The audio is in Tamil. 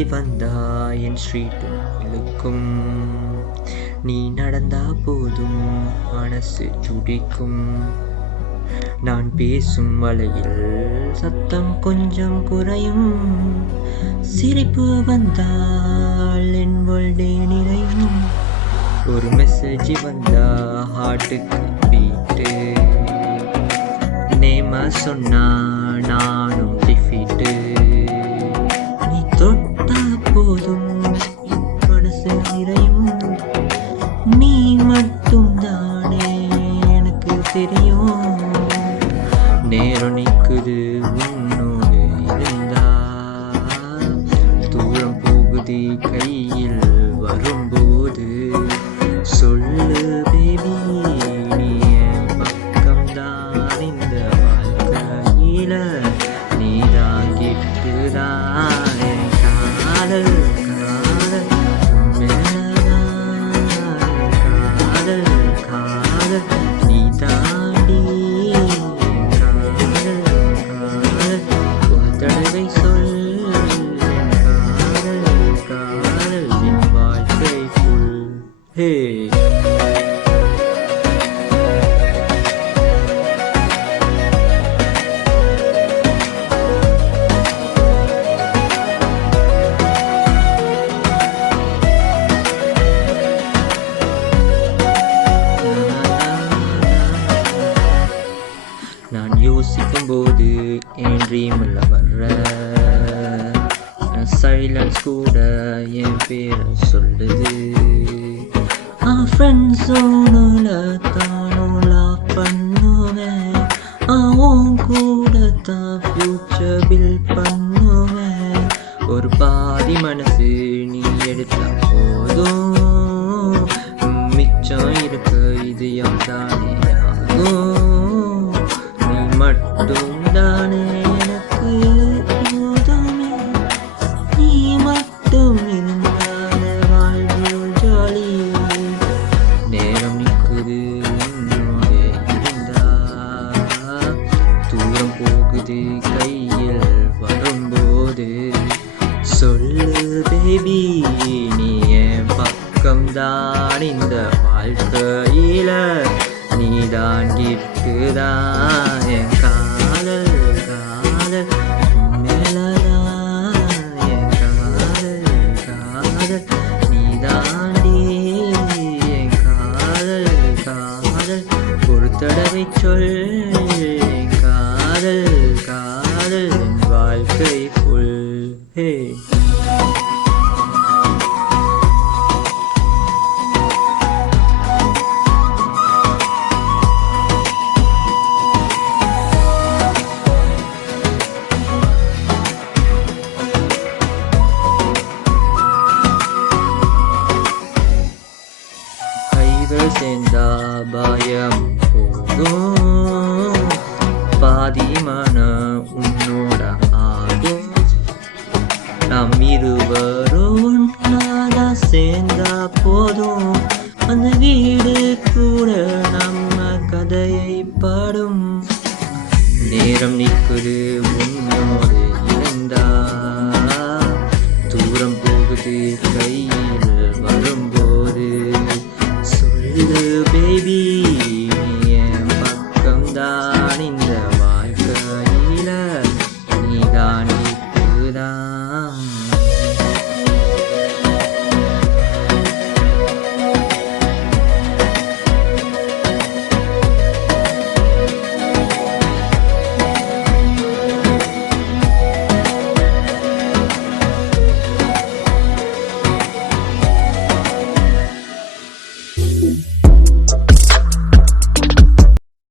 பார்வை வந்தா என் ஸ்ட்ரீட்டும் இழுக்கும். நீ நடந்தா போதும் மனசு துடிக்கும். நான் பேசும் வலையில் சத்தம் கொஞ்சம் குறையும். சிரிப்பு வந்தால் என் வேர்ல்டே நிறையும். ஒரு மெசேஜ் வந்தா ஹார்ட்டுக்கு பீட்டு. நேம சொன்னா நானும் டிஃபீட்டு. நீ தொட்டா போதும் மனசு நிறையும். நீ மட்டும் தானே எனக்கு தெரியும். நேரம் நிக்குது உன்னோடு இருந்தா. தூரம் போகுது கையில் வரும்போது. சொல்லு பேபி நீ என் பக்கம்தான். இந்த வாழ்க்கையில நீதான் கிட்டுதான். என் காதல் காதல் மேலதான். காதல் காதல் நீ தாண்டி. காதல் காதல் ஒரு தடவை சொல். காதல் காதல் என் வாழ்க்கை full. ஹே நான் யோசிக்கும் போது என் ட்ரீமில் வர்ற சைலன்ஸ் கூட என் பேரை சொல்லுது. ஃப்ரெண்ட்ஸோட தானும் லாக் பண்ணுவேன். உன் கூட தான் ஃபியூச்சர் பில்ட் பண்ணுவேன். ஒரு பாதி மனசு நீ எடுத்தா போதும். மிச்சம் இருக்க இதயம் தானே ஆகும். நீ மட்டும் தானே எனக்கு போதுமே. நீ மட்டும் இருந்தாலே வாழ்வு ஜாலி. நேரம் நிற்குது உன்னோடு இருந்தா. தூரம் போகுது கையில் வரும்போது. சொல்லு பேபி நீ என் பக்கம்தான். இந்த வாழ்க்கையில நீதான் கிட்டுதான். என் காதல் காதல் மேலதான். என் காதல் காதல் நீ தாண்டி. என் காதல் காதல் ஒரு தடவை சொல். என் காதல் காதல் என் வாழ்க்கை full. ஹே கைகள் சேர்ந்தா பயம் போதும். பாதி மனம் உன்னோட ஆகும். நாம் இருவரும் ஒன்றாக சேர்ந்தா போதும். அந்த வீடு கூட நம்ம கதையை பாடும். நேரம் நிற்குது உன்னோடு இருந்தா. தூரம் போகுது கையில் வரும்போது. சொல்லு பேபி